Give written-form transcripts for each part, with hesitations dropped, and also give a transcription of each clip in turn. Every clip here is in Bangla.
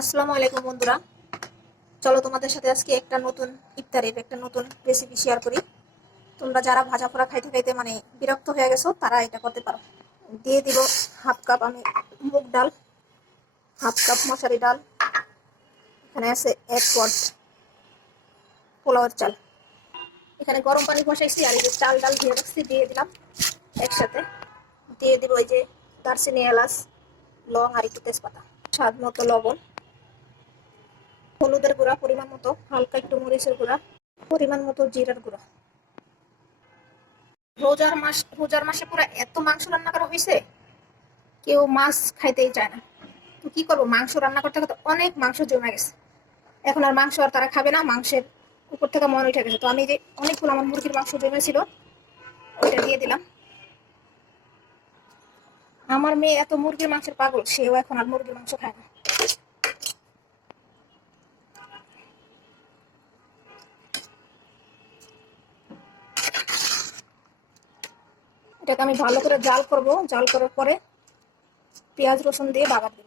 আসসালামু আলাইকুম বন্ধুরা, চলো তোমাদের সাথে আজকে একটা নতুন ইফতারের একটা নতুন রেসিপি শেয়ার করি। তোমরা যারা ভাজা পোড়া খাইতে খাইতে বিরক্ত হয়ে গেছো তারা এটা করতে পারো। দিয়ে দিব হাফ কাপ আমি মুগ ডাল, হাফ কাপ মশারি ডাল, এখানে আছে 1 পট পোলাওয়ের চাল, এখানে গরম পানি বসাইছি আর এই যে চাল ডাল ধুয়ে রাখছি দিয়ে দিলাম একসাথে। দিয়ে দিব এই যে দারচিনি, এলাচ, লং আর একটু তেজপাতা, স্বাদ মতো লবণ, হলুদের গুঁড়া পরিমাণ মতো, হালকা একটু মরিচের গুঁড়া, পরিমাণ মতো জিরার গুঁড়া। রোজার মাসে পুরো এত মাংস রান্না করা হয়েছে, কেউ মাছ খাইতেই চায় না। তো কি করবো, মাংস রান্না করতে করতে অনেক মাংস জমে গেছে। এখন আর মাংস আর তারা খাবে না, মাংসের উপর থেকে মন উঠে গেছে। তো আমি যে অনেকগুলো আমার মুরগির মাংস জমেছিল ওইটা দিয়ে দিলাম। আমার মেয়ে এত মুরগির মাংসের পাগল, সেও এখন আর মুরগির মাংস খায় না। এটাকে আমি ভালো করে জাল করব, জাল করার পরে পেঁয়াজ রসুন দিয়ে বাগার দেব।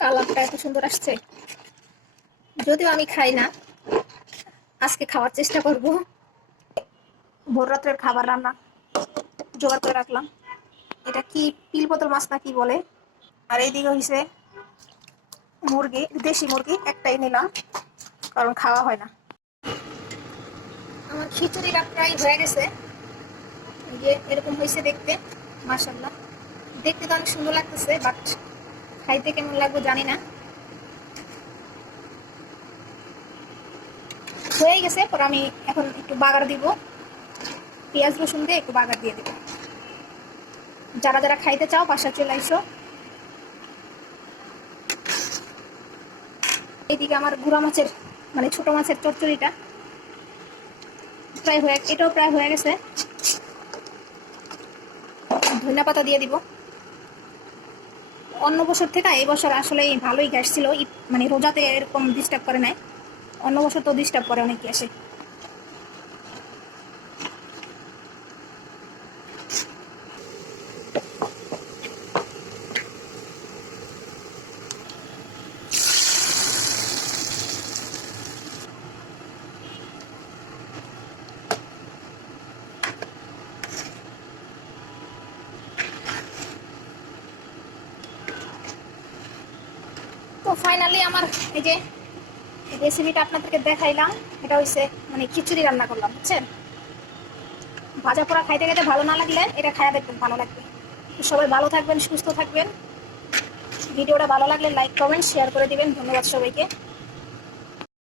কালারটা এত সুন্দর আসছে, যদিও আমি খাই না, আজকে খাওয়ার চেষ্টা করব। ভোর রাত্রের খাবার রান্না জোগাড় করে রাখলাম। এটা কি পিল বোতল মাছ না কি বলে। আর এইদিকে হয়েছে মুরগি, দেশি মুরগি একটাই নিলাম কারণ খাওয়া হয় না। আমার খিচুড়িটা প্রায় হয়ে গেছে, যে এরকম হয়েছে দেখতে। মাশাআল্লাহ, দেখতে তো অনেক সুন্দর লাগতেছে, বাট খাইতে কেমন লাগবে জানি না। হয়ে গেছে, পর আমি এখন একটু বাগার দিব, পেঁয়াজ রসুন দিয়ে একটু বাগার দিয়ে দিব। যারা যারা খাইতে চাও বাসায় চলে আইসো। এইদিকে আমার গুঁড়া মাছের ছোট মাছের চচ্চড়িটা এটাও প্রায় হয়ে গেছে। ধনিয়া পাতা দিয়ে দিব। অন্য বছর থেকে এই বছর আসলে ভালোই গ্যাস ছিল, রোজাতে এরকম ডিস্টার্ব করে নাই। অন্য বছর তো ডিস্টার্ব করে অনেক গ্যাসে। তো ফাইনালি আমার এই যে রেসিপিটা আপনাদেরকে দেখাইলাম। এটা হচ্ছে খিচুড়ি রান্না করলাম, বুঝছেন। ভাজা পোড়া খাইতে খাইতে ভালো না লাগলে এটা খাইয়া দেখবেন, ভালো লাগবে। সবাই ভালো থাকবেন, সুস্থ থাকবেন। ভিডিওটা ভালো লাগলে লাইক কমেন্ট শেয়ার করে দিবেন। ধন্যবাদ সবাইকে।